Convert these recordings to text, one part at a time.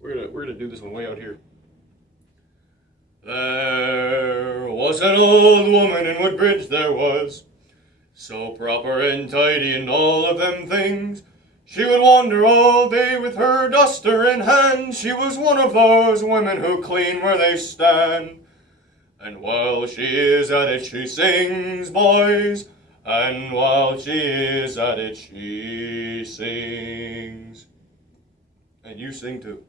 We're gonna do this one way out here. There was an old woman in Woodbridge, there was, so proper and tidy and all of them things. She would wander all day with her duster in hand. She was one of those women who clean where they stand. And while she is at it, she sings, boys. And while she is at it, she sings. And you sing too.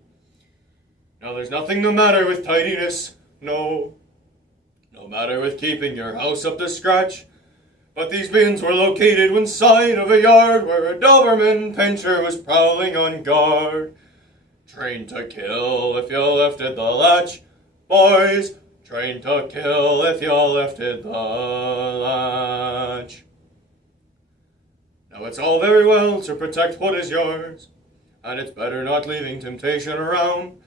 Now there's nothing the matter with tidiness, no matter with keeping your house up to scratch. But these bins were located inside of a yard where a Doberman pincher was prowling on guard. Trained to kill if you lifted the latch, boys. Trained to kill if you lifted the latch. Now it's all very well to protect what is yours, and it's better not leaving temptation around.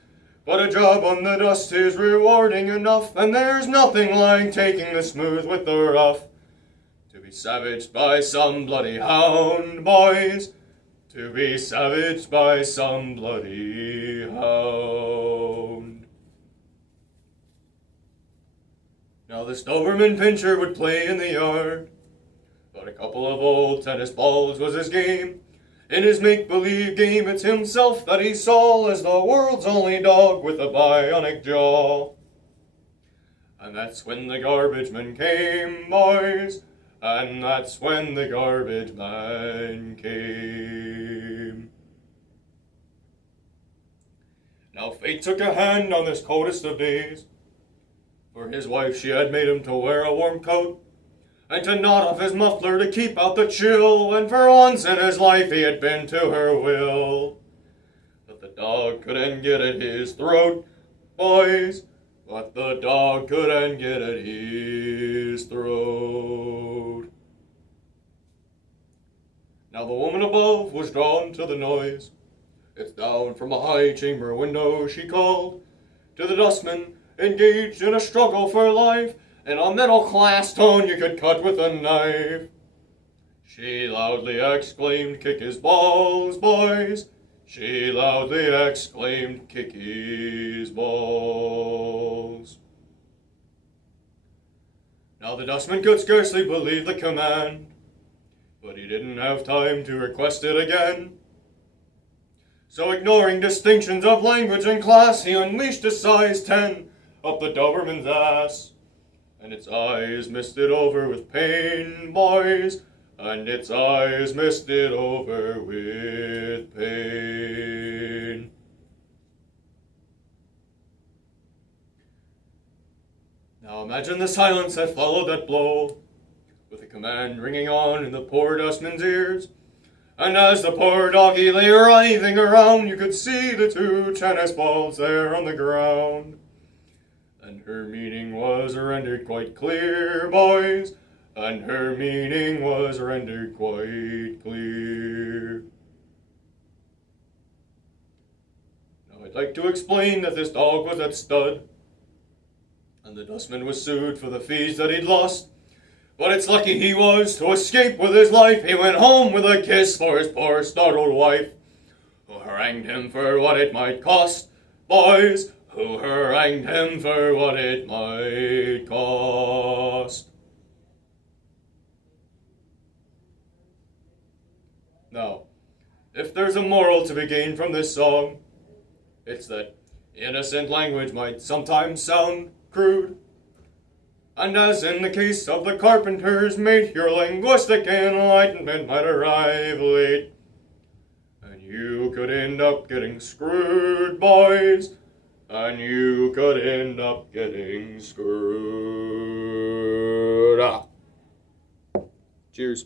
But a job on the dust is rewarding enough, and there's nothing like taking the smooth with the rough. To be savaged by some bloody hound, boys. To be savaged by some bloody hound. Now this Doberman pincher would play in the yard, but a couple of old tennis balls was his game. In his make-believe game, it's himself that he saw as the world's only dog with a bionic jaw. And that's when the garbage man came, boys. And that's when the garbage man came. Now fate took a hand on this coldest of days. For his wife, she had made him to wear a warm coat, and to knot off his muffler to keep out the chill, and for once in his life he had been to her will. But the dog couldn't get at his throat, boys. But the dog couldn't get at his throat. Now the woman above was drawn to the noise. It's down from a high chamber window, she called to the dustman, engaged in a struggle for life. In a middle-class tone you could cut with a knife. She loudly exclaimed, "Kick his balls, boys!" She loudly exclaimed, "Kick his balls!" Now the dustman could scarcely believe the command, but he didn't have time to request it again. So ignoring distinctions of language and class, he unleashed a size 10 up the Doberman's ass. And its eyes misted over with pain, boys. And its eyes misted over with pain. Now imagine the silence that followed that blow, with the command ringing on in the poor dustman's ears. And as the poor doggy lay writhing around, you could see the 2 tennis balls there on the ground. And her meaning was rendered quite clear, boys. And her meaning was rendered quite clear. Now I'd like to explain that this dog was at stud, and the dustman was sued for the fees that he'd lost. But it's lucky he was to escape with his life. He went home with a kiss for his poor startled wife, who harangued him for what it might cost, boys. Who harangued him for what it might cost. Now, if there's a moral to be gained from this song, it's that innocent language might sometimes sound crude. And as in the case of the carpenter's mate, your linguistic enlightenment might arrive late. And you could end up getting screwed, boys. And you could end up getting screwed. Cheers.